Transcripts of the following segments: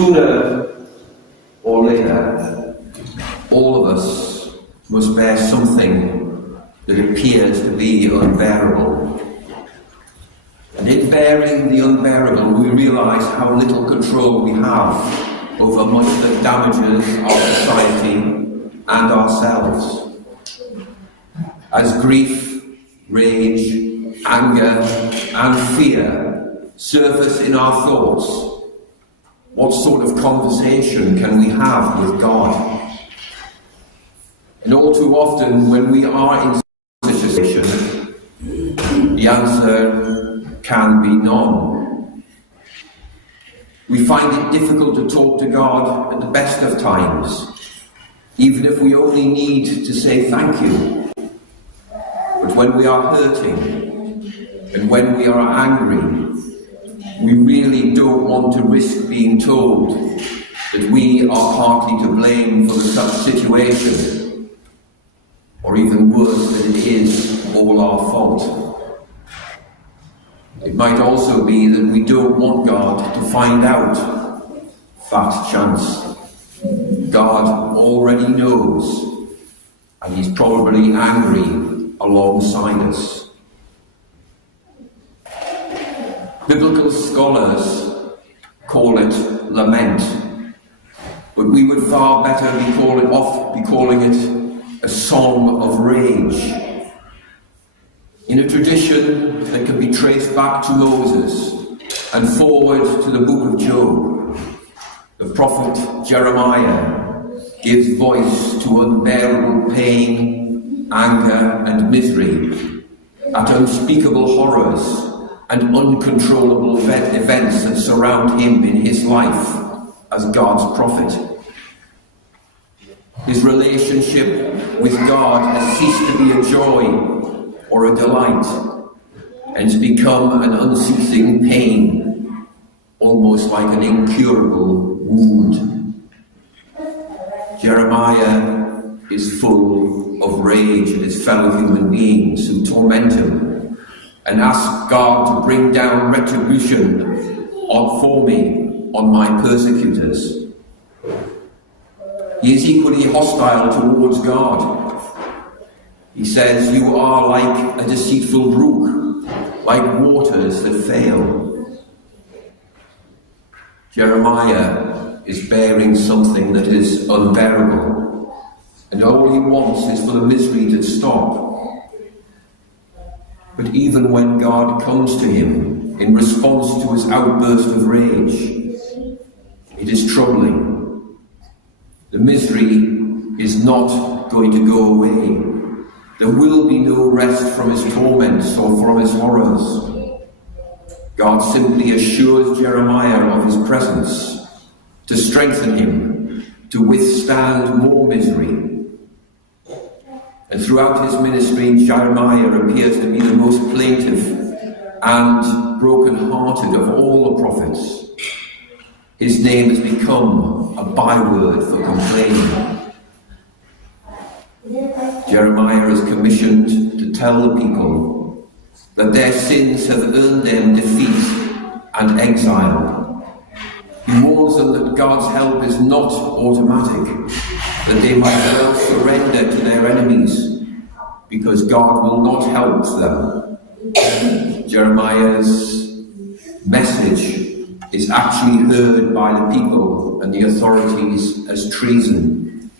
Sooner or later, all of us must bear something that appears to be unbearable. And in bearing the unbearable, we realise how little control we have over much that damages our society and ourselves. As grief, rage, anger and fear surface in our thoughts, what sort of conversation can we have with God? And all too often, when we are in such a situation, the answer can be none. We find it difficult to talk to God at the best of times, even if we only need to say thank you. But when we are hurting, and when we are angry, we really don't want to risk being told that we are partly to blame for such situation, or even worse, that it is all our fault. It might also be that we don't want God to find out. Fat chance. God already knows, and He's probably angry alongside us. Biblical scholars call it lament, but we would far better be calling it a song of rage. In a tradition that can be traced back to Moses and forward to the book of Job, the prophet Jeremiah gives voice to unbearable pain, anger and misery, at unspeakable horrors and uncontrollable events that surround him in his life as God's prophet. His relationship with God has ceased to be a joy or a delight, and has become an unceasing pain, almost like an incurable wound. Jeremiah is full of rage at his fellow human beings who torment him and ask God to bring down retribution for me on my persecutors. He is equally hostile towards God. He says, "You are like a deceitful brook, like waters that fail." Jeremiah is bearing something that is unbearable, and all he wants is for the misery to stop. But even when God comes to him in response to his outburst of rage, it is troubling. The misery is not going to go away. There will be no rest from his torments or from his horrors. God simply assures Jeremiah of his presence to strengthen him to withstand more misery. And throughout his ministry, Jeremiah appears to be the most plaintive and broken-hearted of all the prophets. His name has become a byword for complaining. Jeremiah is commissioned to tell the people that their sins have earned them defeat and exile. He warns them that God's help is not automatic, that they might well surrender to their enemies, because God will not help them. Jeremiah's message is actually heard by the people and the authorities as treason.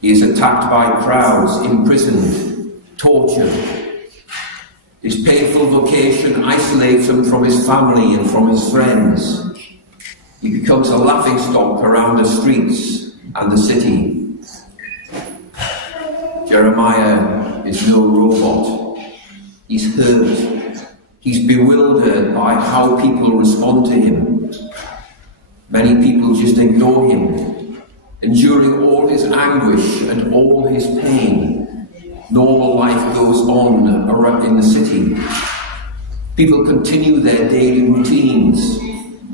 He is attacked by crowds, imprisoned, tortured. His painful vocation isolates him from his family and from his friends. He becomes a laughingstock around the streets and the city. Jeremiah is no robot. He's hurt. He's bewildered by how people respond to him. Many people just ignore him. And during all his anguish and all his pain, normal life goes on around in the city. People continue their daily routines.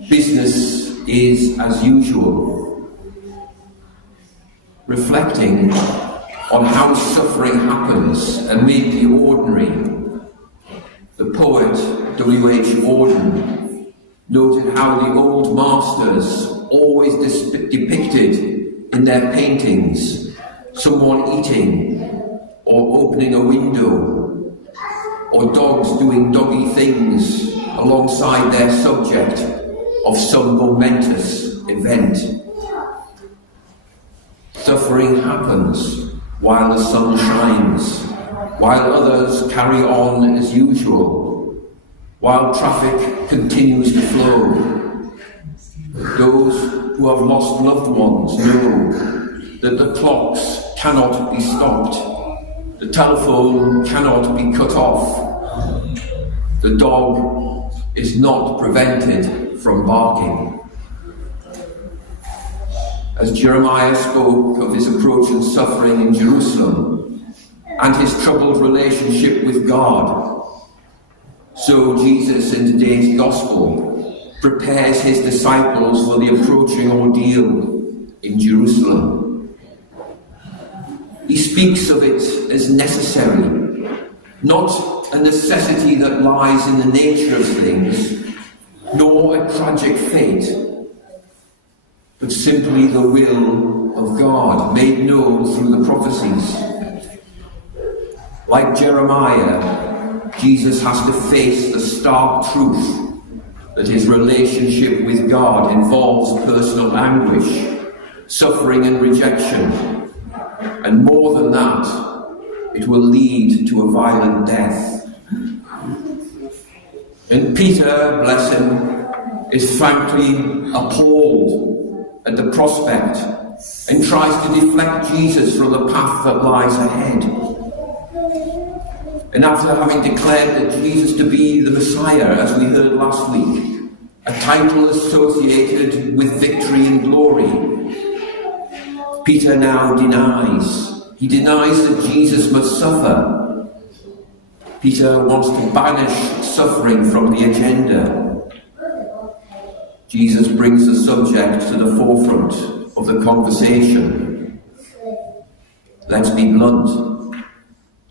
Business is as usual. Reflecting on how suffering happens amid the ordinary, the poet W.H. Auden noted how the old masters always depicted in their paintings someone eating or opening a window, or dogs doing doggy things alongside their subject of some momentous event. Suffering happens while the sun shines, while others carry on as usual, while traffic continues to flow. Those who have lost loved ones know that the clocks cannot be stopped, the telephone cannot be cut off, the dog is not prevented from barking. As Jeremiah spoke of his approaching suffering in Jerusalem and his troubled relationship with God, so Jesus in today's Gospel prepares his disciples for the approaching ordeal in Jerusalem. He speaks of it as necessary, not a necessity that lies in the nature of things, nor a tragic fate, but simply the will of God made known through the prophecies. Like Jeremiah, Jesus has to face the stark truth that his relationship with God involves personal anguish, suffering and rejection, and more than that, it will lead to a violent death. And Peter, bless him, is frankly appalled at the prospect and tries to deflect Jesus from the path that lies ahead. And after having declared that Jesus to be the Messiah, as we heard last week, a title associated with victory and glory, Peter now denies. He denies that Jesus must suffer. Peter wants to banish suffering from the agenda. Jesus brings the subject to the forefront of the conversation. Let's be blunt.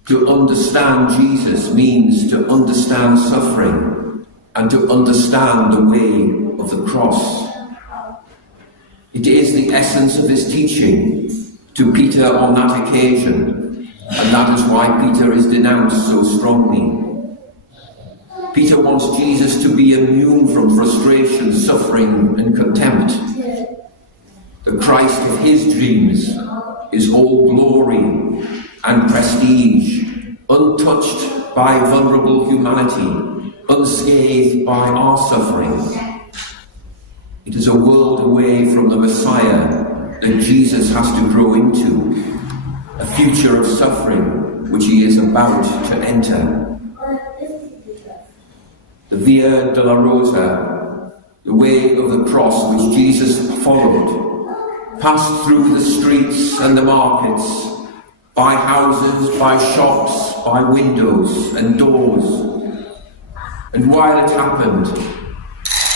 To understand Jesus means to understand suffering and to understand the way of the cross. It is the essence of his teaching to Peter on that occasion, and that is why Peter is denounced so strongly. Peter wants Jesus to be immune from frustration, suffering, and contempt. The Christ of his dreams is all glory and prestige, untouched by vulnerable humanity, unscathed by our suffering. It is a world away from the Messiah that Jesus has to grow into, a future of suffering which he is about to enter. The Via Dolorosa, the way of the cross which Jesus followed, passed through the streets and the markets, by houses, by shops, by windows and doors. And while it happened,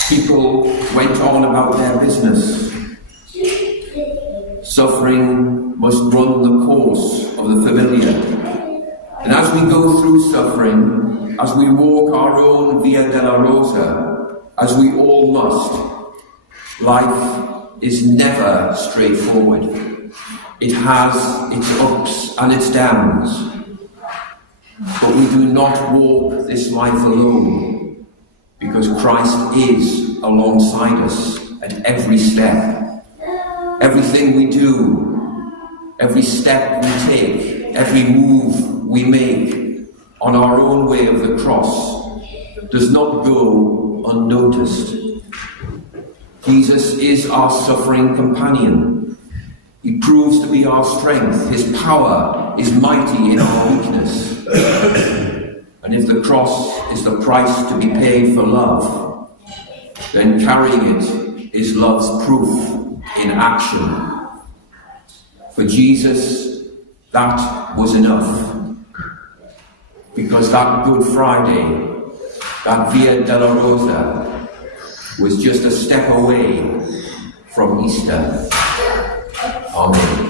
people went on about their business. Suffering must run the course of the familiar. And as we go through suffering, as we walk our own Via Dolorosa, as we all must, life is never straightforward. It has its ups and its downs. But we do not walk this life alone, because Christ is alongside us at every step. Everything we do, every step we take, every move we make on our own way of the cross does not go unnoticed. Jesus is our suffering companion. He proves to be our strength. His power is mighty in our weakness. And if the cross is the price to be paid for love, then carrying it is love's proof in action. For Jesus, that was enough. Because that Good Friday, that Via Dolorosa, was just a step away from Easter. Amen.